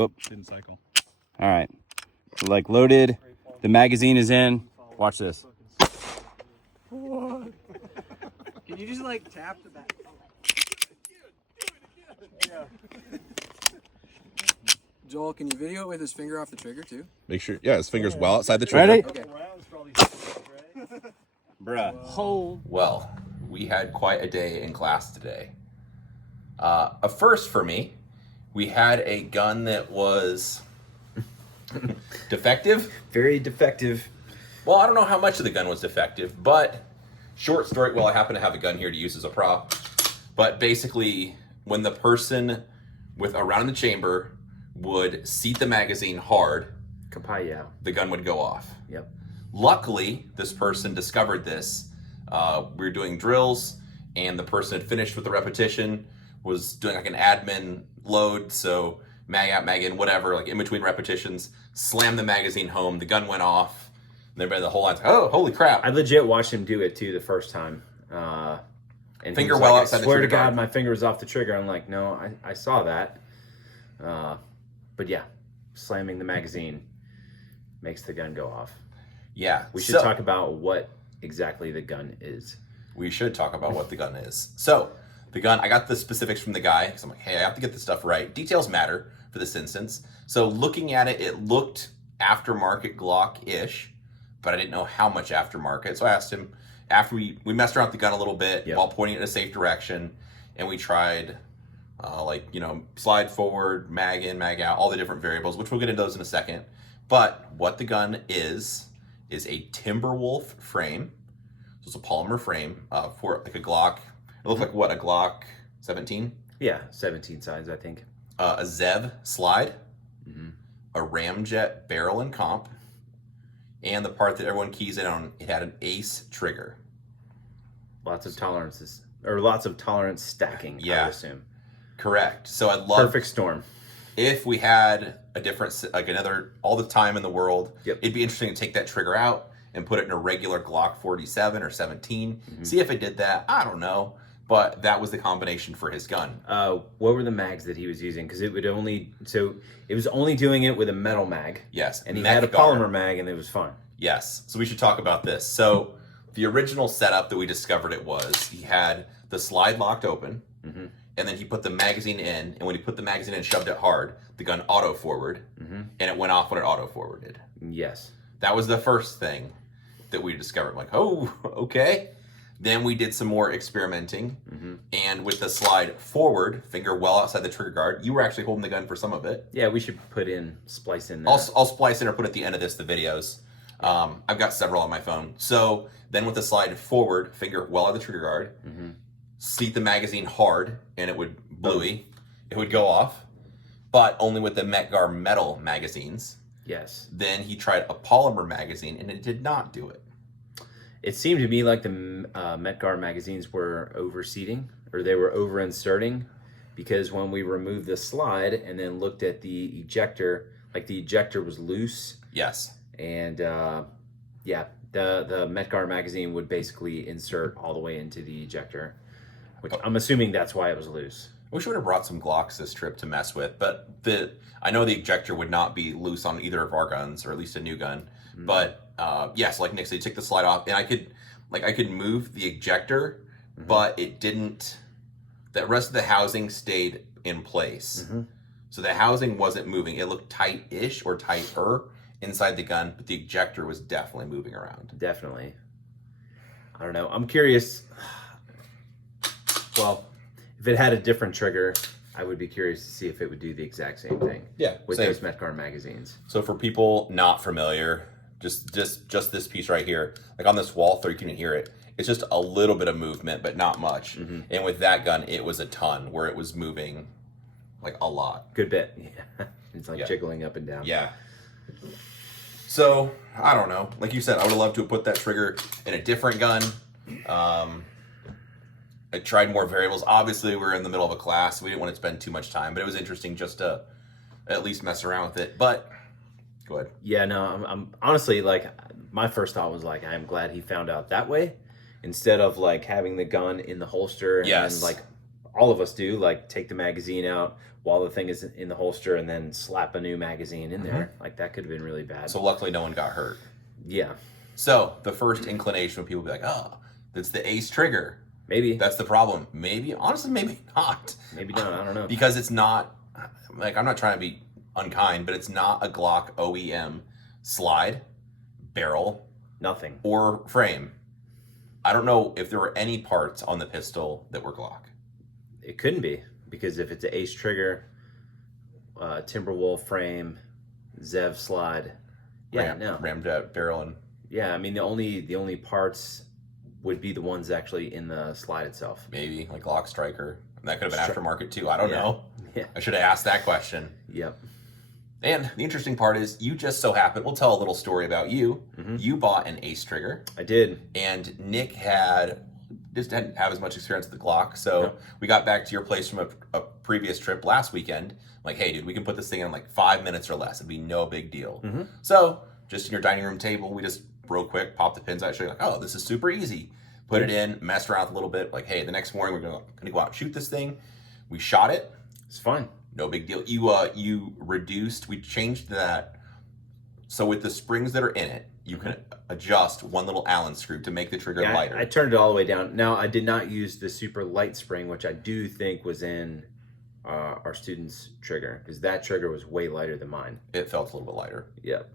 Oh. Didn't cycle. All right. So, like, loaded. The magazine is in. Watch this. Can you just like tap the back? Yeah. Joel, can you video it with his finger off the trigger too? Make sure, yeah, his finger's well outside the trigger. Ready? Okay. Bruh. Well, we had quite a day in class today. A first for me. We had a gun that was defective. Very defective. Well, I don't know how much of the gun was defective, but short story, well, I happen to have a gun here to use as a prop. But basically, when the person with a round in the chamber would seat the magazine hard, Kapaya. the gun would go off. Yep. Luckily, this person discovered this. We were doing drills, and the person had finished with the repetition, was doing like an admin load, so mag out, mag in, whatever, like in between repetitions, slammed the magazine home, the gun went off, and everybody, the whole line's like, oh, holy crap. I legit watched him do it too the first time. And Finger he was well like, outside I the swear to trigger God, guard. my finger was off the trigger. I'm like, no, I saw that. But yeah, slamming the magazine makes the gun go off. Yeah. We should talk about what exactly the gun is. We should talk about what the gun is. So, the gun, I got the specifics from the guy, because I'm like, hey, I have to get this stuff right. Details matter for this instance. So, looking at it, it looked aftermarket Glock-ish, but I didn't know how much aftermarket. So, I asked him, after we messed around with the gun a little bit while pointing it in a safe direction, and we tried, slide forward, mag in, mag out, all the different variables, which we'll get into those in a second. But what the gun is a Timberwolf frame. So it's a polymer frame for like a Glock. It looked like what, a Glock 17? Yeah, 17 sides, I think. A Zev slide, a Ramjet barrel and comp, and the part that everyone keys in on, it had an Ace trigger. Lots of tolerances, or lots of tolerance stacking, I would assume. Correct. So I'd love... Perfect storm. If we had a different, like another, all the time in the world, it'd be interesting to take that trigger out and put it in a regular Glock 47 or 17. See if it did that. I don't know. But that was the combination for his gun. What were the mags that he was using? Because it would only, so it was only doing it with a metal mag. Yes. And he had a polymer mag and it was fun. Yes. So we should talk about this. So the original setup that we discovered it was, he had the slide locked open, and then he put the magazine in, and when he put the magazine in and shoved it hard, the gun auto-forward, and it went off when it auto-forwarded. Yes. That was the first thing that we discovered. Like, oh, okay. Then we did some more experimenting, and with the slide forward, finger well outside the trigger guard, you were actually holding the gun for some of it. Yeah, we should splice in there. I'll splice in or put at the end of this the videos. I've got several on my phone. So then with the slide forward, finger well out of the trigger guard, seat the magazine hard, and it would bluey. It would go off, but only with the Metgar metal magazines. Yes. Then he tried a polymer magazine, and it did not do it. It seemed to me like the Metgar magazines were overseating, or they were over-inserting, because when we removed the slide and then looked at the ejector, like the ejector was loose. Yes. And the Metgar magazine would basically insert all the way into the ejector, which I'm assuming that's why it was loose. I wish we would have brought some Glocks this trip to mess with, but I know the ejector would not be loose on either of our guns, or at least a new gun. But yes, like Nick said, you took the slide off, and I could move the ejector, but it didn't. The rest of the housing stayed in place, so the housing wasn't moving. It looked tight-ish or tighter inside the gun, but the ejector was definitely moving around. Definitely. I don't know. I'm curious. Well, if it had a different trigger, I would be curious to see if it would do the exact same thing. Yeah, with same. those Metgar magazines. So for people not familiar, just this piece right here, like on this wall, you can hear it. It's just a little bit of movement, but not much. And with that gun, it was a ton, where it was moving like a lot. Good bit. Yeah. It's like jiggling up and down. Yeah. So, I don't know. Like you said, I would have loved to have put that trigger in a different gun. I tried more variables. Obviously, we're in the middle of a class, so we didn't want to spend too much time, but it was interesting just to at least mess around with it. But, go ahead. Yeah, no, I'm honestly, like, my first thought was, like, I'm glad he found out that way, instead of, like, having the gun in the holster and then, like, all of us do, like take the magazine out while the thing is in the holster and then slap a new magazine in there. Like that could have been really bad. So luckily no one got hurt. Yeah. So the first inclination when people be like, oh, it's the ace trigger. Maybe. That's the problem. Maybe, honestly, maybe not. Maybe not. I don't know. Because it's not, like, I'm not trying to be unkind, but it's not a Glock OEM slide, barrel, Nothing. or frame. I don't know if there were any parts on the pistol that were Glock. It couldn't be, because if it's an ace trigger, Timberwolf frame, Zev slide, Rammed barrel and yeah. I mean, the only parts would be the ones actually in the slide itself. maybe like Glock Striker. That could have been aftermarket too. I don't know. Yeah. I should have asked that question. Yep. And the interesting part is, you just so happen, we'll tell a little story about you. Mm-hmm. You bought an ace trigger, I did. and Nick just didn't have as much experience with the Glock. So No. we got back to your place from a previous trip last weekend. Like, hey, dude, we can put this thing in like 5 minutes or less. It'd be no big deal. Mm-hmm. So just in your dining room table, we just real quick pop the pins out. Show you like, oh, this is super easy. Put it in, mess around with a little bit. Like, hey, the next morning we're gonna go out and shoot this thing. We shot it. It's fine. No big deal. You reduced. We changed that. So with the springs that are in it, you can adjust one little Allen screw to make the trigger Yeah, lighter. I turned it all the way down. Now, I did not use the super light spring, which I do think was in our student's trigger, because that trigger was way lighter than mine. It felt a little bit lighter. Yep.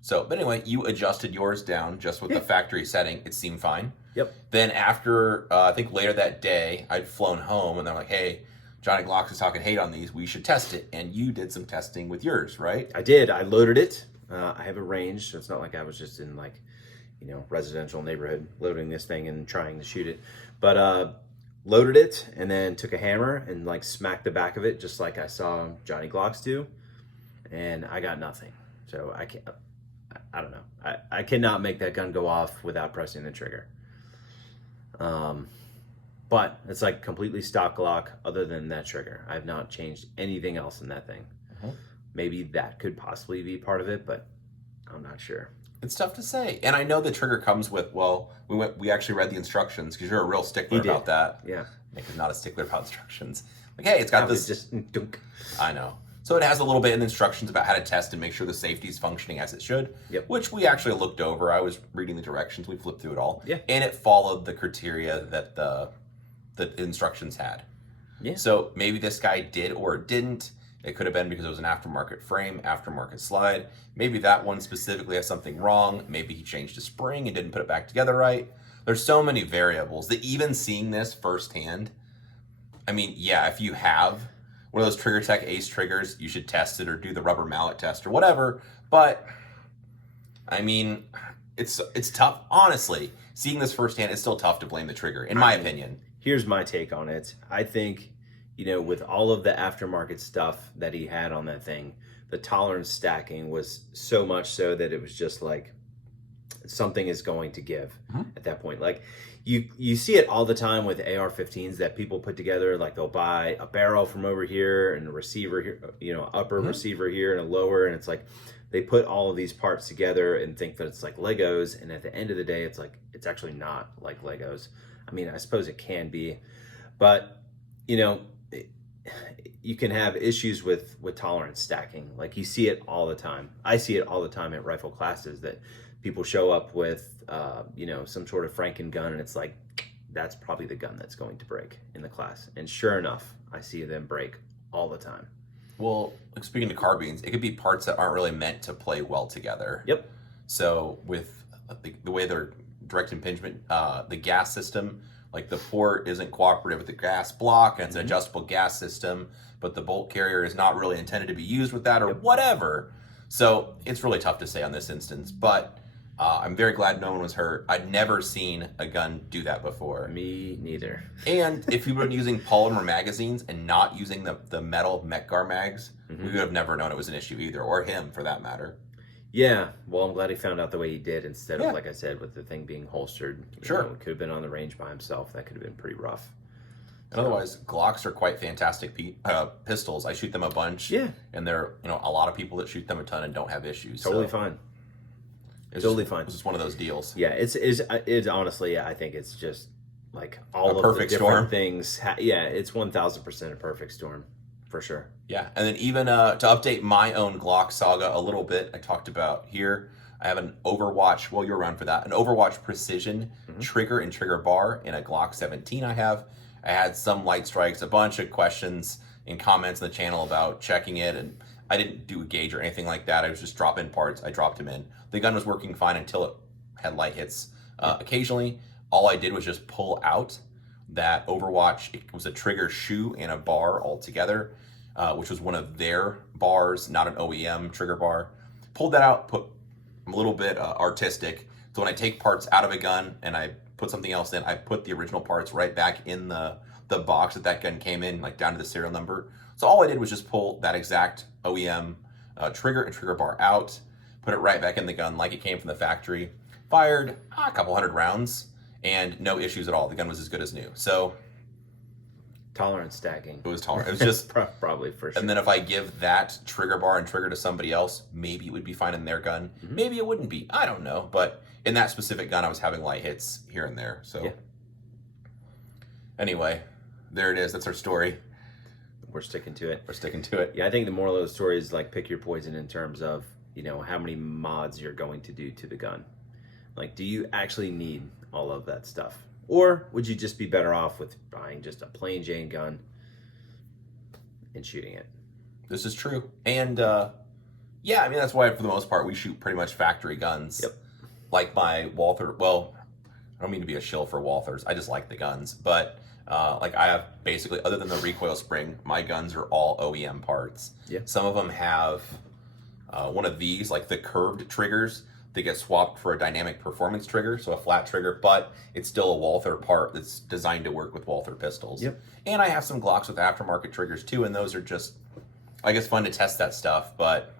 So, but anyway, you adjusted yours down just with the factory setting. It seemed fine. Yep. Then after, I think later that day, I'd flown home and they're like, hey, Johnny Glocks is talking hate on these. We should test it. And you did some testing with yours, right? I did. I loaded it. I have a range, so it's not like I was just in like, residential neighborhood loading this thing and trying to shoot it. But loaded it and then took a hammer and like smacked the back of it just like I saw Johnny Glocks do, and I got nothing. So I don't know. I cannot make that gun go off without pressing the trigger. But it's like completely stock Glock other than that trigger. I have not changed anything else in that thing. Maybe that could possibly be part of it, but I'm not sure. It's tough to say. And I know the trigger comes with, well, we actually read the instructions because you're a real stickler about that. Yeah. Nick is not a stickler about instructions. Like, hey, it's got That was this. just dunk. I know. So it has a little bit in the instructions about how to test and make sure the safety is functioning as it should. Yep. Which we actually looked over. I was reading the directions. We flipped through it all. Yeah. And it followed the criteria that the instructions had. Yeah. So maybe this guy did or didn't. It could have been because it was an aftermarket frame, aftermarket slide. Maybe that one specifically has something wrong. Maybe he changed a spring and didn't put it back together right. There's so many variables that even seeing this firsthand, I mean, yeah, if you have one of those Trigger Tech Ace triggers, you should test it or do the rubber mallet test or whatever. But, I mean, it's tough. Honestly, seeing this firsthand, it's still tough to blame the trigger, in my opinion. Here's my take on it. I think, with all of the aftermarket stuff that he had on that thing, the tolerance stacking was so much so that it was just like something is going to give at that point. Like you see it all the time with AR-15s that people put together. Like they'll buy a barrel from over here and a receiver here, upper receiver here and a lower, and it's like they put all of these parts together and think that it's like Legos, and at the end of the day, it's like it's actually not like Legos. I mean, I suppose it can be, but you can have issues with tolerance stacking. Like you see it all the time. I see it all the time at rifle classes that people show up with, some sort of Franken gun, and it's like, that's probably the gun that's going to break in the class. And sure enough, I see them break all the time. Well, like speaking to carbines, it could be parts that aren't really meant to play well together. Yep. So with the way they're direct impingement, the gas system, like the port isn't cooperative with the gas block, and it's an adjustable gas system, but the bolt carrier is not really intended to be used with that or whatever. So it's really tough to say on this instance, but I'm very glad no one was hurt. I'd never seen a gun do that before. Me neither. And if you were using polymer magazines and not using the metal Metgar mags, we would have never known it was an issue either, or him for that matter. Yeah, well, I'm glad he found out the way he did instead of, like I said, with the thing being holstered. Sure. It could have been on the range by himself. That could have been pretty rough. And otherwise, Glocks are quite fantastic pistols. I shoot them a bunch. Yeah. And there are a lot of people that shoot them a ton and don't have issues. Totally fine. It's Totally just, fine. It's just one of those deals. Yeah, it's honestly, I think it's just like all A of the perfect different storm. things. Yeah, it's 1000% a perfect storm for sure. Yeah, and then even to update my own Glock saga a little bit, I talked about here, I have an Overwatch, well, you're around for that, an Overwatch Precision trigger and trigger bar in a Glock 17 I have. I had some light strikes, a bunch of questions and comments on the channel about checking it, and I didn't do a gauge or anything like that. I was just dropping parts. I dropped them in. The gun was working fine until it had light hits occasionally. All I did was just pull out that Overwatch. It was a trigger shoe and a bar all together, which was one of their bars, not an OEM trigger bar. Pulled that out, put a little bit artistic. So when I take parts out of a gun and I put something else in, I put the original parts right back in the box that gun came in, like down to the serial number. So all I did was just pull that exact OEM trigger and trigger bar out, put it right back in the gun like it came from the factory, fired a couple hundred rounds, and no issues at all. The gun was as good as new. So Tolerance stacking. it was tolerant. It was just probably for sure. And then if I give that trigger bar and trigger to somebody else, maybe it would be fine in their gun. Maybe it wouldn't be. I don't know. But in that specific gun, I was having light hits here and there. So Yeah. Anyway, there it is. That's our story. We're sticking to it. We're sticking to it. Yeah, I think the moral of the story is like pick your poison in terms of, you know, how many mods you're going to do to the gun. Like, do you actually need all of that stuff? Or would you just be better off with buying just a plain Jane gun and shooting it? This is true. And yeah, I mean, that's why for the most part we shoot pretty much factory guns. Yep. Like my Walther, well, I don't mean to be a shill for Walthers. I just like the guns. But like I have basically, other than the recoil spring, my guns are all OEM parts. Yeah. Some of them have one of these, like the curved triggers. They get swapped for a dynamic performance trigger, so a flat trigger, but it's still a Walther part that's designed to work with Walther pistols. Yep. And I have some Glocks with aftermarket triggers too, and those are just, I guess, fun to test that stuff. But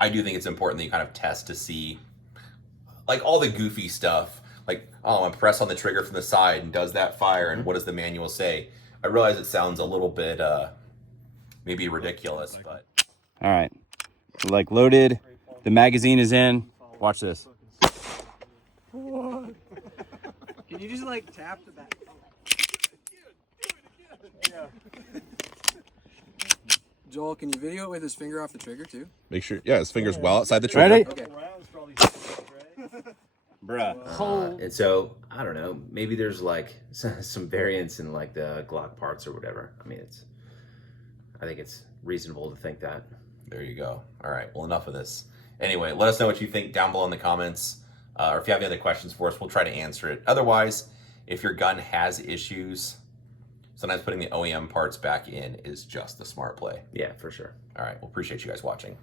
I do think it's important that you kind of test to see, like all the goofy stuff, like, oh, I'm press on the trigger from the side and does that fire, and what does the manual say? I realize it sounds a little bit maybe ridiculous, but All right. Like loaded. The magazine is in. Watch this. Can you just like tap the back? Joel, can you video it with his finger off the trigger too? Make sure, yeah, his finger's well outside the trigger. Ready? Okay. Bruh. And so, I don't know, maybe there's like some variance in like the Glock parts or whatever. I mean, I think it's reasonable to think that. there you go. All right, well, enough of this. Anyway, let us know what you think down below in the comments, or if you have any other questions for us, we'll try to answer it. Otherwise, if your gun has issues, sometimes putting the OEM parts back in is just the smart play. Yeah, for sure. All right, well, appreciate you guys watching.